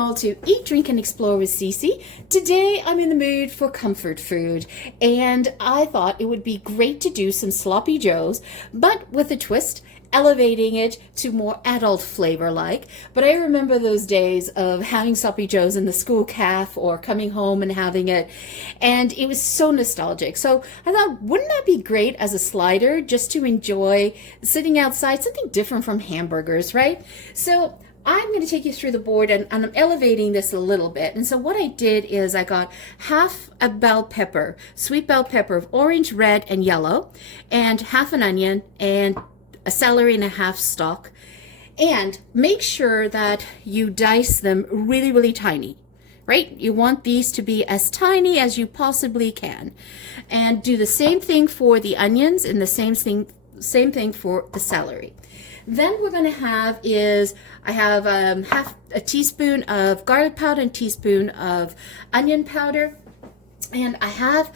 all to Eat, Drink, and Explore with Cece. Today I'm in the mood for comfort food, and I thought it would be great to do some sloppy joes, but with a twist, elevating it to more adult flavor like. But I remember those days of having sloppy joes in the school caf or coming home and having it, and it was so nostalgic. So I thought, wouldn't that be great as a slider just to enjoy sitting outside, something different from hamburgers, right? So I'm going to take you through the board, and I'm elevating this a little bit. And so what I did is I got half a bell pepper, sweet bell pepper of orange, red, and yellow, and half an onion, and a celery and a half stalk. And make sure that you dice them really, really tiny, right? You want these to be as tiny as you possibly can. And do the same thing for the onions and the same thing for the celery. Then we're going to have I have half a teaspoon of garlic powder and a teaspoon of onion powder. And I have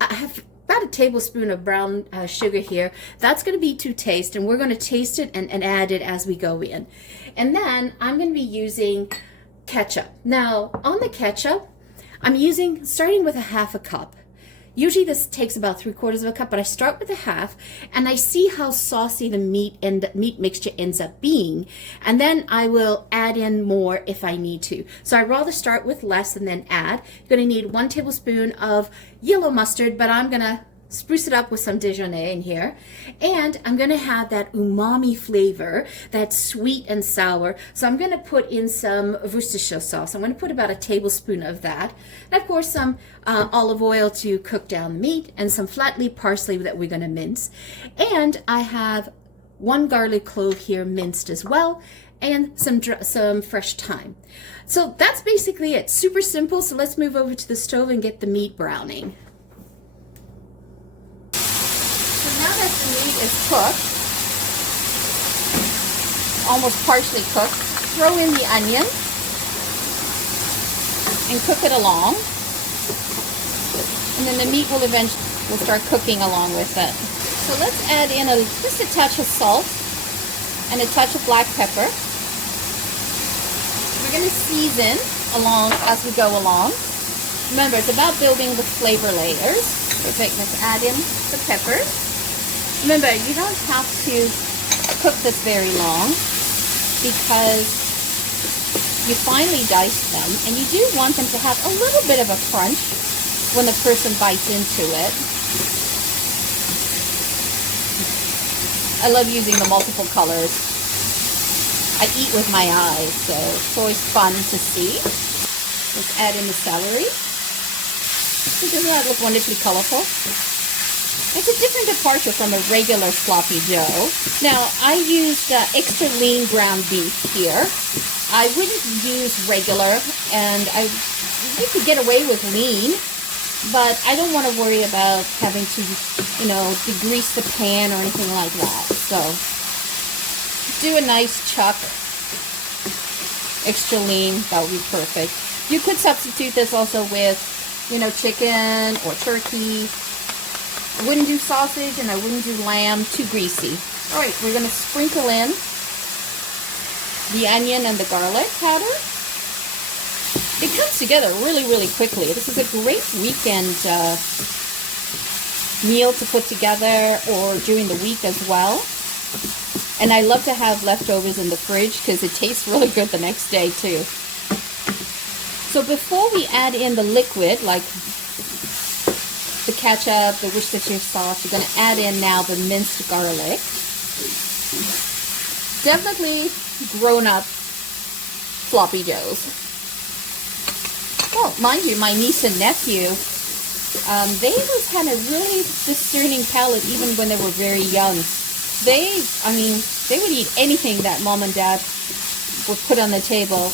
about a tablespoon of brown sugar here. That's going to be to taste, and we're going to taste it and add it as we go in. And then I'm going to be using ketchup. Now, on the ketchup, I'm starting with a half a cup. Usually this takes about 3/4 of a cup, but I start with a half, and I see how saucy the meat mixture ends up being, and then I will add in more if I need to. So I rather start with less and then add. You're going to need 1 tablespoon of yellow mustard, but I'm going to spruce it up with some Dijon in here. And I'm going to have that umami flavor, that sweet and sour. So I'm going to put in some Worcestershire sauce. I'm going to put about a tablespoon of that. And of course some olive oil to cook down the meat, and some flat leaf parsley that we're going to mince. And I have 1 garlic clove here minced as well, and some fresh thyme. So that's basically it. Super simple. So let's move over to the stove and get the meat browning. Now that the meat is cooked, almost partially cooked, throw in the onion and cook it along. And then the meat will eventually start cooking along with it. So let's add in just a touch of salt and a touch of black pepper. We're going to season along as we go along. Remember, it's about building the flavor layers. Perfect. Let's add in the peppers. Remember, you don't have to cook this very long because you finely dice them, and you do want them to have a little bit of a crunch when the person bites into it. I love using the multiple colors. I eat with my eyes, so it's always fun to see. Let's add in the celery. Doesn't that look wonderfully colorful? It's a different departure from a regular sloppy joe. Now, I used extra lean ground beef here. I wouldn't use regular, and you could get away with lean, but I don't want to worry about having to, degrease the pan or anything like that. So, do a nice chuck, extra lean, that would be perfect. You could substitute this also with, chicken or turkey. I wouldn't do sausage, and I wouldn't do lamb, too greasy. All right, we're going to sprinkle in the onion and the garlic powder. It comes together really, really quickly. This is a great weekend meal to put together, or during the week as well. And I love to have leftovers in the fridge because it tastes really good the next day too. So before we add in the liquid, like the ketchup, the Worcestershire sauce, you're going to add in now the minced garlic. Definitely grown-up sloppy joes. Well, mind you, my niece and nephew, they had a really discerning palate even when they were very young. They would eat anything that mom and dad would put on the table.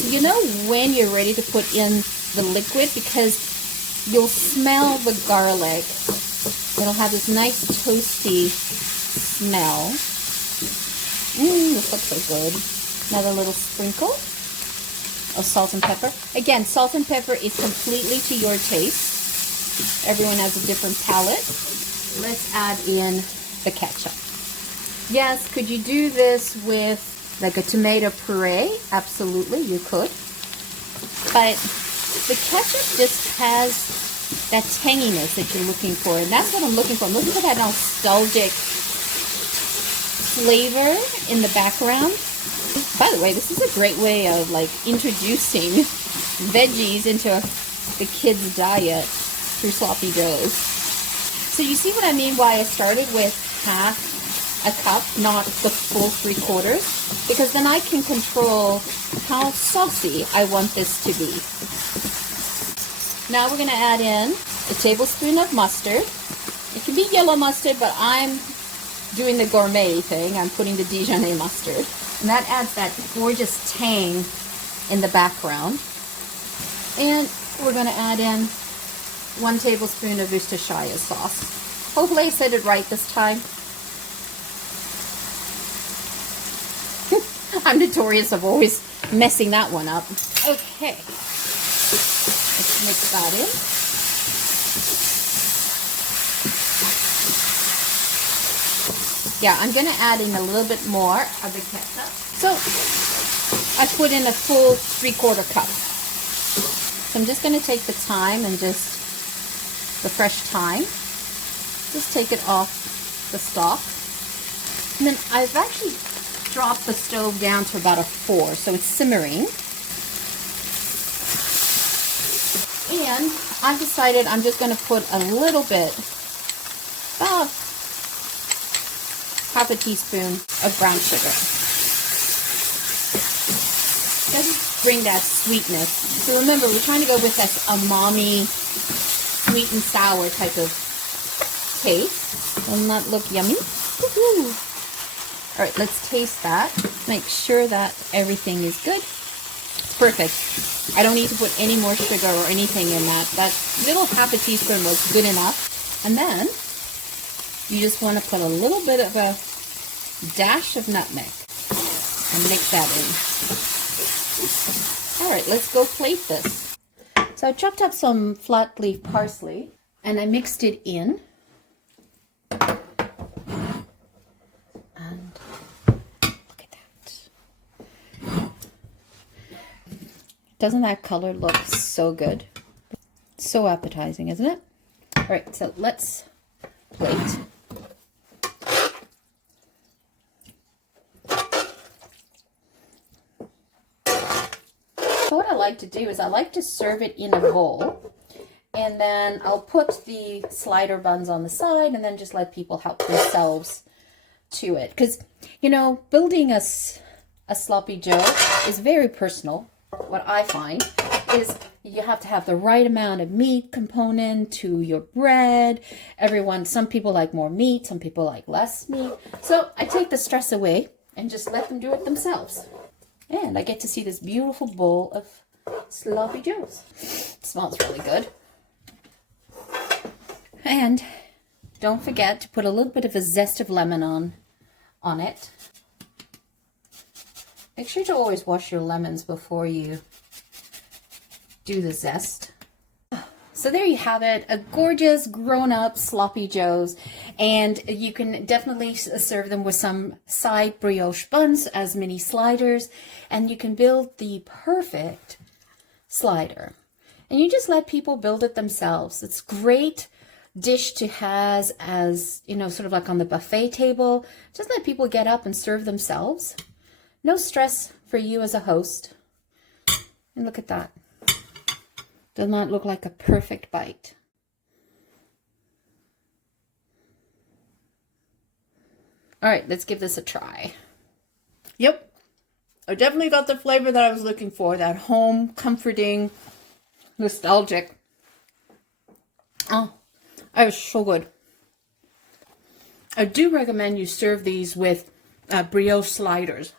You know when you're ready to put in the liquid, because you'll smell the garlic. It'll have this nice toasty smell. This looks so good. Another little sprinkle of salt and pepper. Again, salt and pepper is completely to your taste. Everyone has a different palate. Let's add in the ketchup. Yes, could you do this with like a tomato puree? Absolutely, you could. but the ketchup just has that tanginess that you're looking for, and that's what I'm looking for. I'm looking for that nostalgic flavor in the background. By the way, this is a great way of like introducing veggies into the kids' diet through sloppy joes. So you see what I mean why I started with half a cup, not the full 3/4, because then I can control how saucy I want this to be. Now we're going to add in a tablespoon of mustard. It can be yellow mustard, but I'm doing the gourmet thing. I'm putting the Dijon mustard. And that adds that gorgeous tang in the background. And we're going to add in 1 tablespoon of Worcestershire sauce. Hopefully I said it right this time. I'm notorious of always messing that one up. Okay. Let's mix that in. Yeah, I'm going to add in a little bit more of the ketchup. So I put in a full 3/4 cup. So I'm just going to take the thyme and just the fresh thyme. Just take it off the stalk. And then I've actually dropped the stove down to about a 4, so it's simmering. And I've decided I'm just going to put a little bit, about half a teaspoon of brown sugar. Just bring that sweetness. So remember, we're trying to go with that umami, sweet and sour type of taste. Doesn't that look yummy? Woohoo! All right, let's taste that. Make sure that everything is good. It's perfect. I don't need to put any more sugar or anything in that. That little half a teaspoon was good enough. And then you just want to put a little bit of a dash of nutmeg and mix that in. All right, let's go plate this. So I chopped up some flat leaf parsley and I mixed it in. And look at that. Doesn't that color look so good? So appetizing, isn't it? All right, so let's plate. So what I like to do is I like to serve it in a bowl, and then I'll put the slider buns on the side and then just let people help themselves to it. Because, you know, building a sloppy joe is very personal. What I find is you have to have the right amount of meat component to your bread. Some people like more meat, some people like less meat. So I take the stress away and just let them do it themselves. And I get to see this beautiful bowl of sloppy joes. It smells really good. And don't forget to put a little bit of a zest of lemon on it. Make sure to always wash your lemons before you do the zest. So there you have it, a gorgeous grown-up sloppy joes, and you can definitely serve them with some side brioche buns as mini sliders, and you can build the perfect slider. And you just let people build it themselves. It's a great dish to have as, you know, sort of like on the buffet table. Just let people get up and serve themselves. No stress for you as a host. And look at that. Does not look like a perfect bite. All right, let's give this a try. Yep, I definitely got the flavor that I was looking for. That home, comforting, nostalgic. Oh, it was so good. I do recommend you serve these with brioche sliders.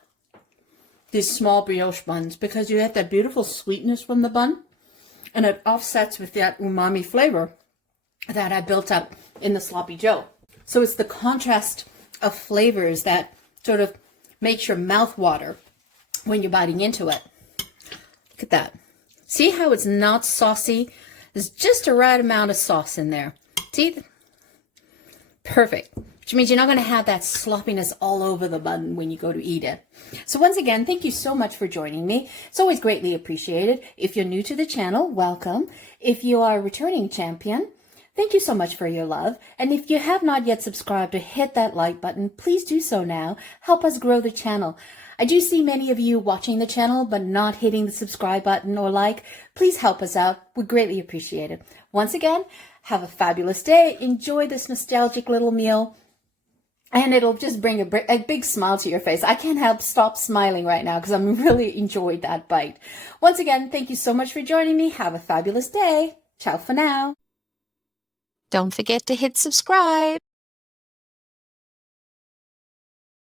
These small brioche buns, because you get that beautiful sweetness from the bun. And it offsets with that umami flavor that I built up in the sloppy joe. So it's the contrast of flavors that sort of makes your mouth water when you're biting into it. Look at that. See how it's not saucy? There's just the right amount of sauce in there. See? Perfect. Which means you're not going to have that sloppiness all over the bun when you go to eat it. So once again, thank you so much for joining me. It's always greatly appreciated. If you're new to the channel, welcome. If you are a returning champion, thank you so much for your love. And if you have not yet subscribed or hit that like button, please do so now. Help us grow the channel. I do see many of you watching the channel but not hitting the subscribe button or like. Please help us out. We greatly appreciate it. Once again, have a fabulous day. Enjoy this nostalgic little meal. And it'll just bring a big smile to your face. I can't stop smiling right now because I'm really enjoyed that bite. Once again, thank you so much for joining me. Have a fabulous day. Ciao for now. Don't forget to hit subscribe.